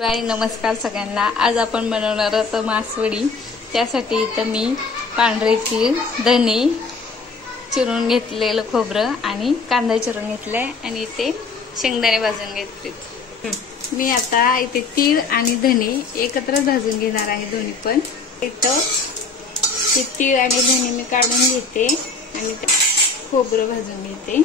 नमस्कार सगळ्यांना। आज आपण बनवणार आहोत मासवडी। त्यासाठी इथं मी पांढरे तीळ, धने, चिरून घेतलेलं खोबरं आणि कांदा चिरून घेतलाय आणि इथे शेंगदाणे भाजून घेतले। मी आता इथे तीळ आणि धने एकत्र भाजून घेणार आहे दोन्ही पण। इथं हे तीळ आणि धने मी काढून घेते आणि खोबरं भाजून घेते।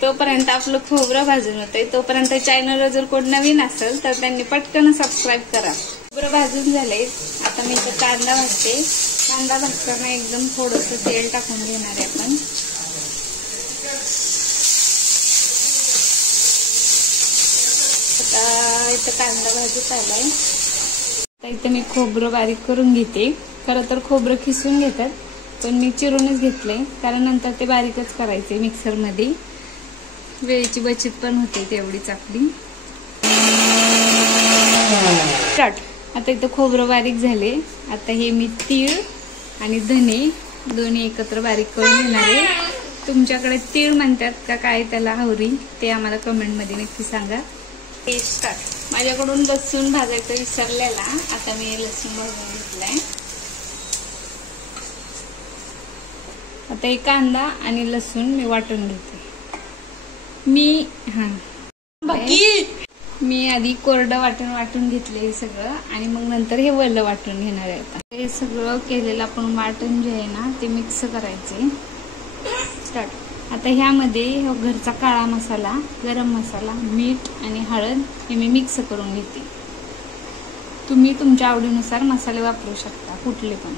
तोपर्यंत आपलं खोबरं भाजून होतंय। तोपर्यंत चॅनलवर जर कोण नवीन असेल तर त्यांनी पटकन सबस्क्राइब करा। खोबरं भाजून झाले। आता मी इथं कांदा भाजते। कांदा भाजताना एकदम थोडंसं तेल टाकून घेणार आहे आपण। आता इथं कांदा भाजत आलाय। आता इथं मी खोबरं बारीक करून घेते। खरं तर खोबरं खिसून घेतात पण मी चिरूनच घेतले, कारण नंतर ते बारीकच करायचे मिक्सर मध्ये। वेळेची बचत पण होते तेवढीच आपली। आता इथं खोबरं बारीक झाले। आता हे मी तीळ आणि धने दोन्ही एकत्र बारीक करून घेणार आहे। तुमच्याकडे तीळ म्हणतात का काय त्याला हवरी ते आम्हाला कमेंट मध्ये नक्की सांगा। माझ्याकडून लसूण भाजायचं विसरलेला, आता मी लसूण भाजून घेतलाय। आता हे कांदा आणि लसूण मी वाटून घेते। मी आधी कोरडं वाटून घेतले सगळं आणि मग नंतर हे वल्ल वाटून घेणार आहे। आता हे सगळं केलेलं आपण वाटण जे आहे ना ते मिक्स करायचे। स्टार्ट। आता ह्यामध्ये घरचा काळा मसाला, गरम मसाला, मीठ आणि हळद हे मी मिक्स करून घेते। तुम्ही तुमच्या आवडीनुसार मसाले वापरू शकता कुठले पण।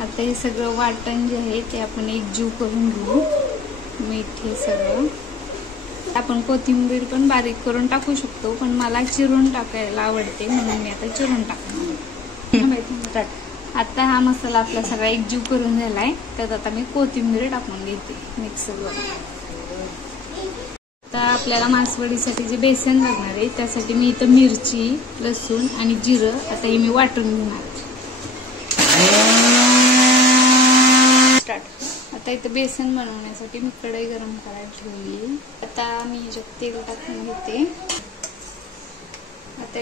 आता हे सगळं वाटण जे आहे ते आपण एकजीव करून घेऊ। मीठ हे सगळं आपण कोथिंबीर पण बारीक करून टाकू शकतो, पण मला चिरून टाकायला आवडते म्हणून मी आता चिरून टाकणार। आता हा मसाला आपला सगळा एकजीव करून झालाय, त्यात आता मी कोथिंबीर टाकून घेते मिक्सरवर। आता आपल्याला मासवडीसाठी जे बेसन लागणार आहे त्यासाठी मी इथं मिरची, लसूण आणि जिरं आता हे मी वाटून घेणार। आता इथं बेसन बनवण्यासाठी मी कढई गरम करायला ठेवली। आता मी ह्याच्यात तेल टाकून घेते। आता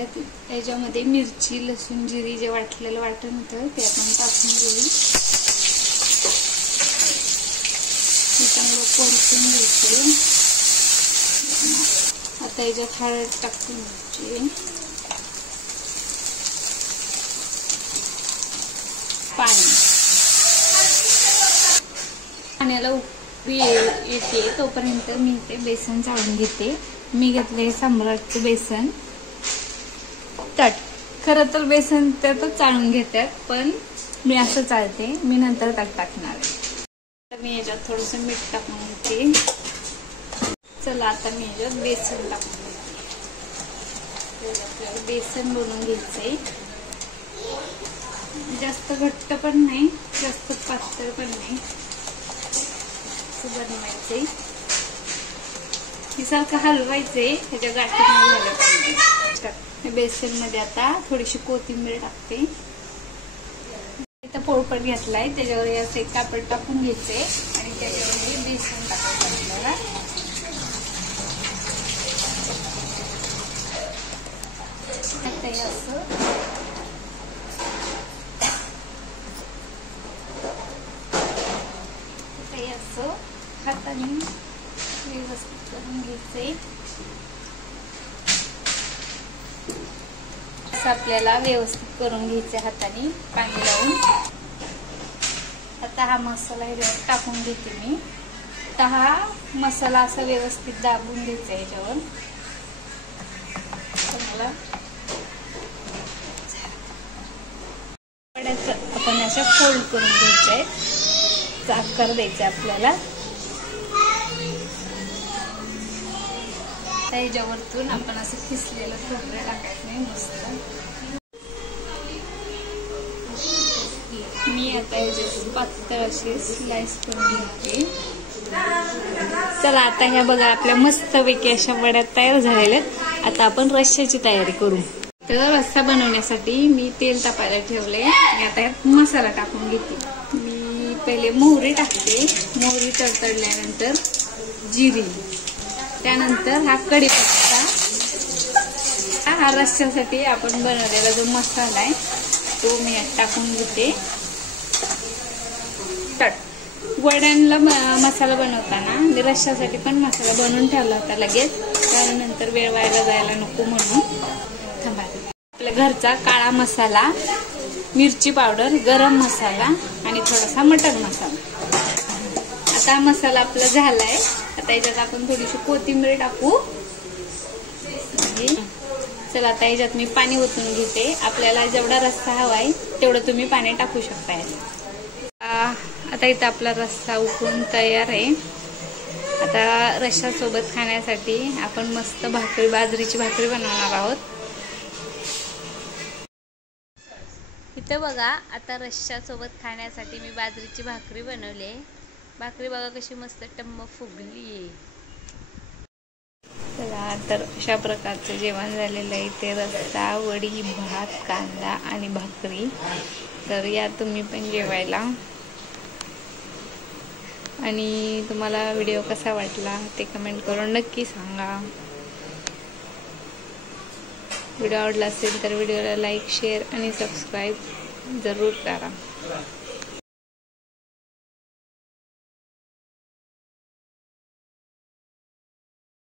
याच्यामध्ये मिरची, लसूण, जिरी जे वाटलेलं वाटण होतं ते आपण टाकून घेऊ। चांगलं परतून घ्यायचं। आता याच्यात हळद टाकून घ्यायची, पाण्याला उकळी येते तोपर्यंत मी ते बेसन चाळून घेते। मी घेतले सम्राटचं बेसन। खरं तर बेसन त्यातच चाळून घेतात, पण मी असं चालते, मी नंतर त्यात टाकणार आहे। तर मी याच्यात थोडंसं मीठ टाकून घेते। चला आता मी याच्यात बेसन टाकून घेते। आपल्याला बेसन बनवून घ्यायचंय। जास्त घट्ट पण नाही, जास्त पातळ पण नाही, बनवायचे। हे सारखं हलवायचे, त्याच्या गाठी नाही झाल्या पाहिजे। बेसन मध्ये आता थोडीशी कोथिंबीर टाकते। इथं पोळपाट घेतलाय, त्याच्यावर असं एक कापड टाकून घ्यायचे आणि त्याच्यावर बेसन टाकायचं आपल्याला। असं हाताने व्यवस्थित करून घ्यायचे। असं आपल्याला व्यवस्थित करून घ्यायचे हाताने पाणी लावून। आता हा मसाला ह्याच्यावर टाकून घेते मी। आता हा मसाला असा व्यवस्थित दाबून घ्यायचा याच्यावर। तुम्हाला आपण अशा फोल्ड करून घ्यायचे, आकार द्यायचा आपल्याला। त्याच्यावरतून आपण असं किसलेलं खोबरं टाकायचं नाही मस्त। मी आता ह्याचे पातळ असे स्लाइस करून घेते। चला आता ह्या बघा आपल्या मस्तपैकी अशा वड्या तयार झालेल्या। आता आपण रश्श्याची तयारी करू। तर रस्सा बनवण्यासाठी मी तेल तापायला ठेवले आणि आता यात मसाला टाकून घेते. मी पहिले मोहरी टाकते. मोहरी तडतडल्यानंतर जिरी, त्यानंतर हा कढीपत्ता. हा रस्स्यासाठी आपण बनवलेला जो मसाला आहे तो मी यात टाकून घेते. वड्यांना मसाला बनवताना मी रश्श्यासाठी पण मसाला बनवून ठेवला होता लगेच, कारण नंतर वेळ व्हायला जायला नको म्हणून. थांबा. आपल्या घरचा काळा मसाला, मिरची पावडर, गरम मसाला आणि थोडासा मटन मसाला. आता मसाला आपला झालाय. आता याच्यात आपण थोडीशी कोथिंबीर टाकू. चला आता याच्यात मी पाणी ओतून घेते. आपल्याला जेवढा रस्सा हवाय तेवढं तुम्ही पाणी टाकू शकताय. आता इथं आपला रस्सा उकळून तयार आहे. आता रश्श्यासोबत खाण्यासाठी आपण मस्त भाकरी, बाजरीची भाकरी बनवणार आहोत. इथं बघा, आता रश्श्यासोबत खाण्यासाठी मी बाजरीची भाकरी बनवली. भाकरी बघा कशी मस्त टम्म फुगली. चला, तर अशा प्रकारचं जेवण झालेलं आहे. ते रस्सा, वडी, भात, कांदा आणि भाकरी. तर या तुम्ही पण जेवायला. आणि तुम्हाला व्हिडिओ कसा वाटला ते कमेंट करून नक्की सांगा. व्हिडिओ आवडला असेल तर व्हिडिओला लाईक, शेअर आणि सबस्क्राईब जरूर करा.